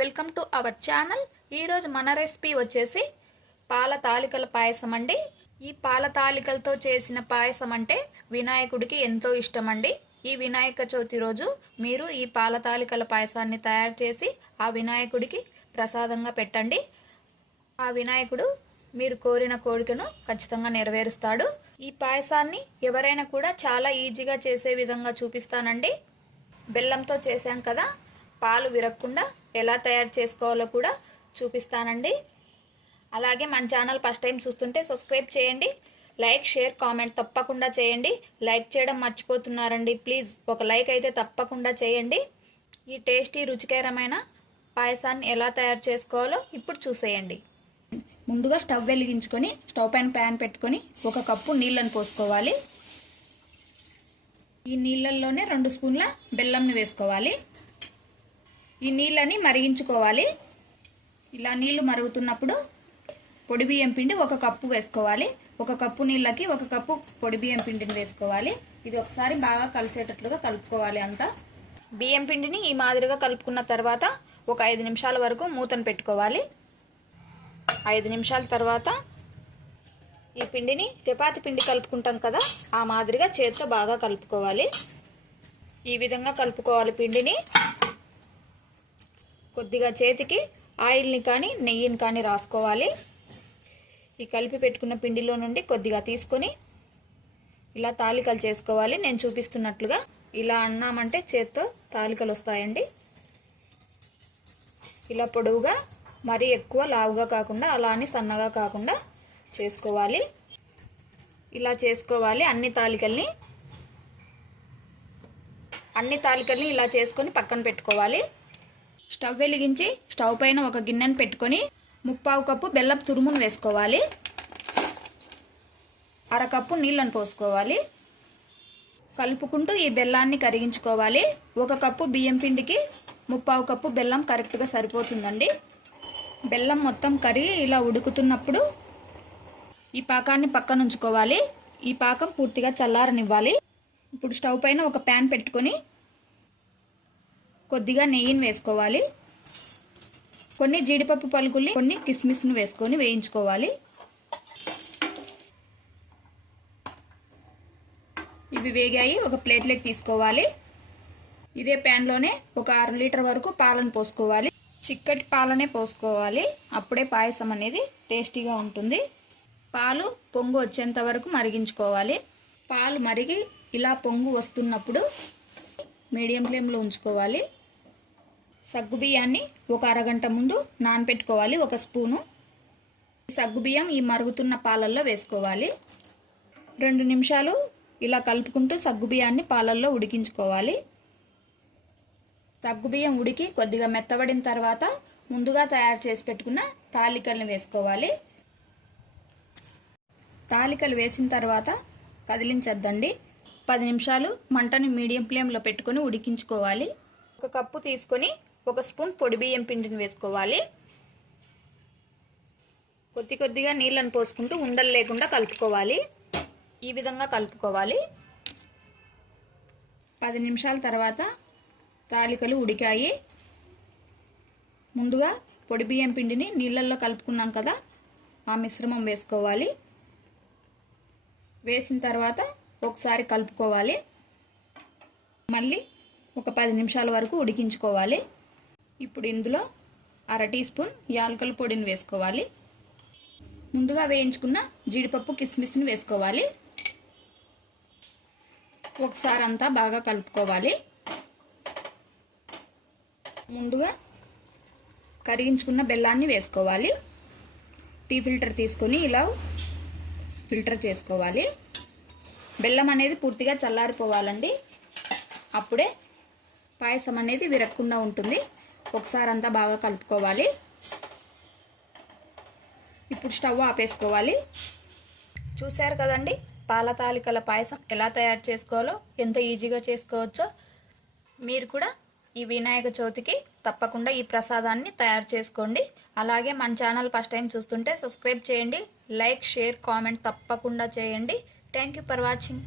Welcome to our channel. ఈరోజు మన recipe వచ్చేసి పాల తాలికల పాయసం అండి. ఈ పాల తాలికలతో చేసిన పాయసం అంటే వినాయకుడికి ఎంతో ఇష్టం అండి. ఈ వినాయక చవితి రోజు మీరు ఈ పాల తాలికల పాయసాన్ని తయారు చేసి ఆ వినాయకుడికి ప్రసాదంగా పెట్టండి. ఆ వినాయకుడు మీరు కోరిన కోరికను ఖచ్చితంగా నెరవేరుస్తాడు. ఈ పాయసాన్ని ఎవరైనా కూడా చాలా ఈజీగా చేసే విధంగా చూపిస్తానండి. బెల్లంతో చేశాం కదా, పాలు విరగకుండా ఎలా తయారు చేసుకోవాలో కూడా చూపిస్తానండి. అలాగే మన ఛానల్ ఫస్ట్ టైం చూస్తుంటే సబ్స్క్రైబ్ చేయండి. లైక్, షేర్, కామెంట్ తప్పకుండా చేయండి. లైక్ చేయడం మర్చిపోతున్నారండి. ప్లీజ్ ఒక లైక్ అయితే తప్పకుండా చేయండి. ఈ టేస్టీ రుచికరమైన పాయసాన్ని ఎలా తయారు చేసుకోవాలో ఇప్పుడు చూసేయండి. ముందుగా స్టవ్ వెలిగించుకొని స్టవ్ పైన ప్యాన్ పెట్టుకొని 1 కప్పు నీళ్ళని పోసుకోవాలి. ఈ నీళ్ళల్లోనే 2 స్పూన్ల బెల్లంని వేసుకోవాలి. ఈ నీళ్ళని మరిగించుకోవాలి. ఇలా నీళ్లు మరుగుతున్నప్పుడు పొడి బియ్యం పిండి 1 కప్పు వేసుకోవాలి. 1 కప్పు నీళ్ళకి 1 కప్పు పొడి బియ్యం పిండిని వేసుకోవాలి. ఇది ఒకసారి బాగా కలిసేటట్లుగా కలుపుకోవాలి. అంతా బియ్యం పిండిని ఈ మాదిరిగా కలుపుకున్న తర్వాత ఒక 5 నిమిషాల వరకు మూతను పెట్టుకోవాలి. 5 నిమిషాల తర్వాత ఈ పిండిని చపాతి పిండి కలుపుకుంటాం కదా, ఆ మాదిరిగా చేత్తో బాగా కలుపుకోవాలి. ఈ విధంగా కలుపుకోవాలి. పిండిని కొద్దిగా చేతికి ఆయిల్ని కానీ నెయ్యిని కానీ రాసుకోవాలి. ఈ కలిపి పెట్టుకున్న పిండిలో నుండి కొద్దిగా తీసుకొని ఇలా తాలికలు చేసుకోవాలి. నేను చూపిస్తున్నట్లుగా ఇలా అన్నామంటే చేత్తో తాలికలు వస్తాయండి. ఇలా పొడవుగా, మరీ ఎక్కువ లావుగా కాకుండా అలా అని సన్నగా కాకుండా చేసుకోవాలి. ఇలా చేసుకోవాలి. అన్ని తాలికల్ని ఇలా చేసుకొని పక్కన పెట్టుకోవాలి. స్టవ్ వెలిగించి స్టవ్ పైన ఒక గిన్నెను పెట్టుకొని 1/4 కప్పు బెల్లం తురుమును వేసుకోవాలి. 1/2 కప్పు నీళ్ళను పోసుకోవాలి. కలుపుకుంటూ ఈ బెల్లాన్ని కరిగించుకోవాలి. 1 కప్పు బియ్యం పిండికి 1/4 కప్పు బెల్లం కరెక్ట్గా సరిపోతుందండి. బెల్లం మొత్తం కరిగి ఇలా ఉడుకుతున్నప్పుడు ఈ పాకాన్ని పక్కన ఉంచుకోవాలి. ఈ పాకం పూర్తిగా చల్లారనివ్వాలి. ఇప్పుడు స్టవ్ పైన ఒక ప్యాన్ పెట్టుకొని కొద్దిగా నెయ్యిని వేసుకోవాలి. కొన్ని జీడిపప్పు పలుకుల్ని, కొన్ని కిస్మిస్ను వేసుకొని వేయించుకోవాలి. ఇవి వేగాయి. ఒక ప్లేట్లోకి తీసుకోవాలి. ఇదే ప్యాన్లోనే ఒక 1/2 లీటర్ వరకు పాలను పోసుకోవాలి. చిక్కటి పాలనే పోసుకోవాలి. అప్పుడే పాయసం అనేది టేస్టీగా ఉంటుంది. పాలు పొంగు వచ్చేంత వరకు మరిగించుకోవాలి. పాలు మరిగి ఇలా పొంగు వస్తున్నప్పుడు మీడియం ఫ్లేమ్లో ఉంచుకోవాలి. సగ్గుబియ్యాన్ని ఒక అరగంట ముందు నానబెట్టుకోవాలి. 1 స్పూను సగ్గుబియ్యం ఈ మరుగుతున్న పాలల్లో వేసుకోవాలి. 2 నిమిషాలు ఇలా కలుపుకుంటూ సగ్గుబియ్యాన్ని పాలల్లో ఉడికించుకోవాలి. సగ్గుబియ్యం ఉడికి కొద్దిగా మెత్తబడిన తర్వాత ముందుగా తయారు చేసి పెట్టుకున్న తాలికల్ని వేసుకోవాలి. తాలికలు వేసిన తర్వాత కదిలించద్దండి. 10 నిమిషాలు మంటని మీడియం ఫ్లేమ్లో పెట్టుకొని ఉడికించుకోవాలి. 1 కప్పు తీసుకొని 1 స్పూన్ పొడి బియ్యం పిండిని వేసుకోవాలి. కొద్దిగా నీళ్ళని పోసుకుంటూ ఉండలు లేకుండా కలుపుకోవాలి. ఈ విధంగా కలుపుకోవాలి. 10 నిమిషాల తర్వాత తాలికలు ఉడికాయి. ముందుగా పొడి బియ్యం పిండిని నీళ్ళల్లో కలుపుకున్నాం కదా, ఆ మిశ్రమం వేసుకోవాలి. వేసిన తర్వాత ఒకసారి కలుపుకోవాలి. మళ్ళీ ఒక 10 నిమిషాల వరకు ఉడికించుకోవాలి. ఇప్పుడు ఇందులో 1/2 టీ స్పూన్ యాలకుల పొడిని వేసుకోవాలి. ముందుగా వేయించుకున్న జీడిపప్పు, కిస్మిస్ని వేసుకోవాలి. ఒకసారి అంతా బాగా కలుపుకోవాలి. ముందుగా కరిగించుకున్న బెల్లాన్ని వేసుకోవాలి. టీ ఫిల్టర్ తీసుకొని ఇలా ఫిల్టర్ చేసుకోవాలి. బెల్లం అనేది పూర్తిగా చల్లారిపోవాలండి. అప్పుడే పాయసం అనేది విరగకుండా ఉంటుంది. ఒకసారి అంతా బాగా కలుపుకోవాలి. ఇప్పుడు స్టవ్ ఆపేసుకోవాలి. చూశారు కదండి, పాల తాలికల పాయసం ఎలా తయారు చేసుకోవాలో, ఎంత ఈజీగా చేసుకోవచ్చో. మీరు కూడా ఈ వినాయక చవితికి తప్పకుండా ఈ ప్రసాదాన్ని తయారు చేసుకోండి. అలాగే మన ఛానల్ ఫస్ట్ టైం చూస్తుంటే సబ్స్క్రైబ్ చేయండి. లైక్, షేర్, కామెంట్ తప్పకుండా చేయండి. Thank you for watching.